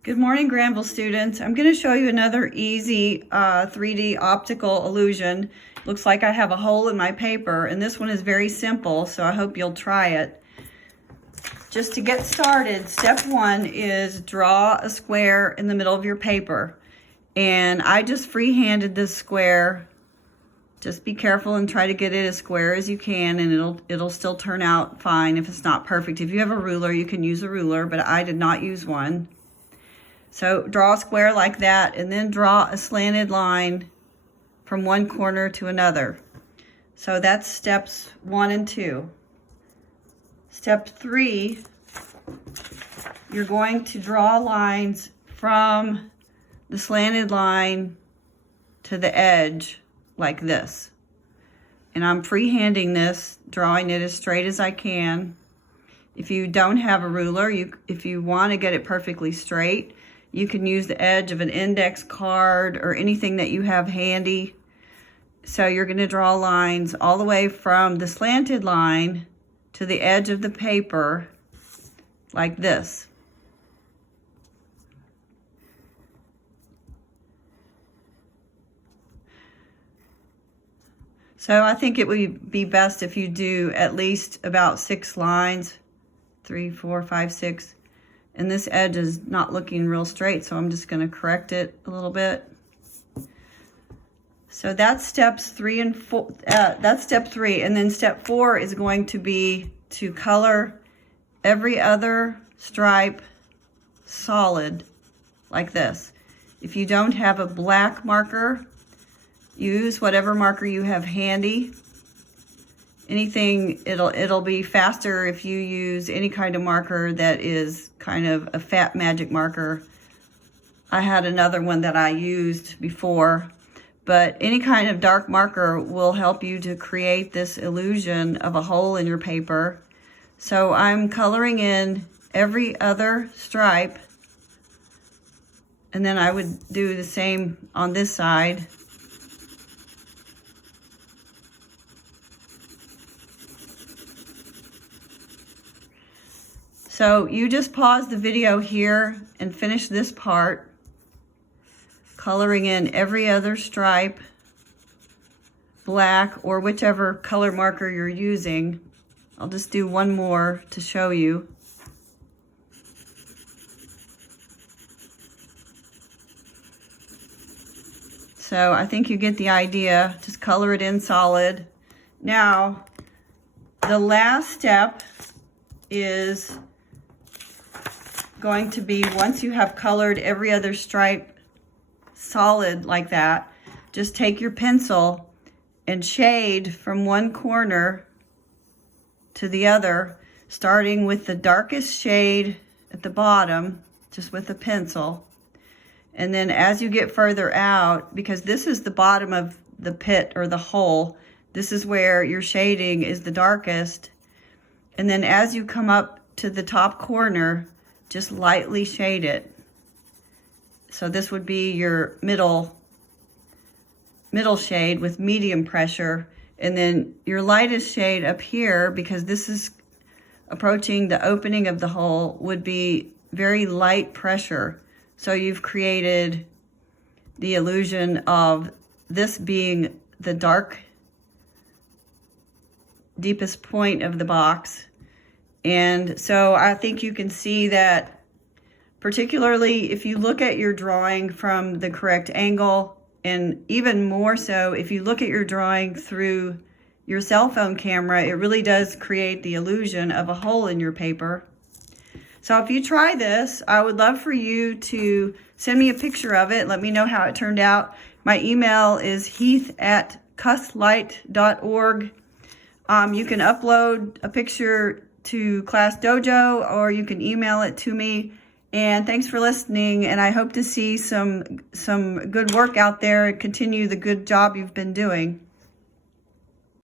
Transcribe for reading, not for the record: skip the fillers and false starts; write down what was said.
Good morning, Granville students. I'm going to show you another easy 3D optical illusion. Looks like I have a hole in my paper, and this one is very simple, so I hope you'll try it. Just to get started, step one is draw a square in the middle of your paper. And I just freehanded this square. Just be careful and try to get it as square as you can, and it'll still turn out fine if it's not perfect. If you have a ruler, you can use a ruler, but I did not use one. So draw a square like that, and then draw a slanted line from one corner to another. So that's steps 1 and 2. Step 3, you're going to draw lines from the slanted line to the edge like this. And I'm freehanding this, drawing it as straight as I can. If you don't have a ruler, if you want to get it perfectly straight, you can use the edge of an index card or anything that you have handy. So you're going to draw lines all the way from the slanted line to the edge of the paper like this. So I think it would be best if you do at least about 6 lines, 3, 4, 5, 6. And this edge is not looking real straight, so I'm just going to correct it a little bit. So that's steps 3 and 4. That's step 3, and then step 4 is going to be to color every other stripe solid like this. If you don't have a black marker, use whatever marker you have handy. Anything, it'll be faster if you use any kind of marker that is kind of a fat magic marker. I had another one that I used before, but any kind of dark marker will help you to create this illusion of a hole in your paper. So I'm coloring in every other stripe, and then I would do the same on this side. So you just pause the video here and finish this part, coloring in every other stripe, black or whichever color marker you're using. I'll just do one more to show you. So I think you get the idea. Just color it in solid. Now, the last step is going to be, once you have colored every other stripe solid like that, just take your pencil and shade from one corner to the other, starting with the darkest shade at the bottom, just with a pencil. And then as you get further out, because this is the bottom of the pit or the hole, this is where your shading is the darkest. And then as you come up to the top corner, just lightly shade it. So this would be your middle shade with medium pressure. And then your lightest shade up here, because this is approaching the opening of the hole, would be very light pressure. So you've created the illusion of this being the dark, deepest point of the box. And so I think you can see that, particularly if you look at your drawing from the correct angle, and even more so if you look at your drawing through your cell phone camera, it really does create the illusion of a hole in your paper. So if you try this, I would love for you to send me a picture of it. Let me know how it turned out. My email is heath@cusslight.org. You can upload a picture to Class Dojo, or you can email it to me. And thanks for listening, and I hope to see some good work out there and continue the good job you've been doing.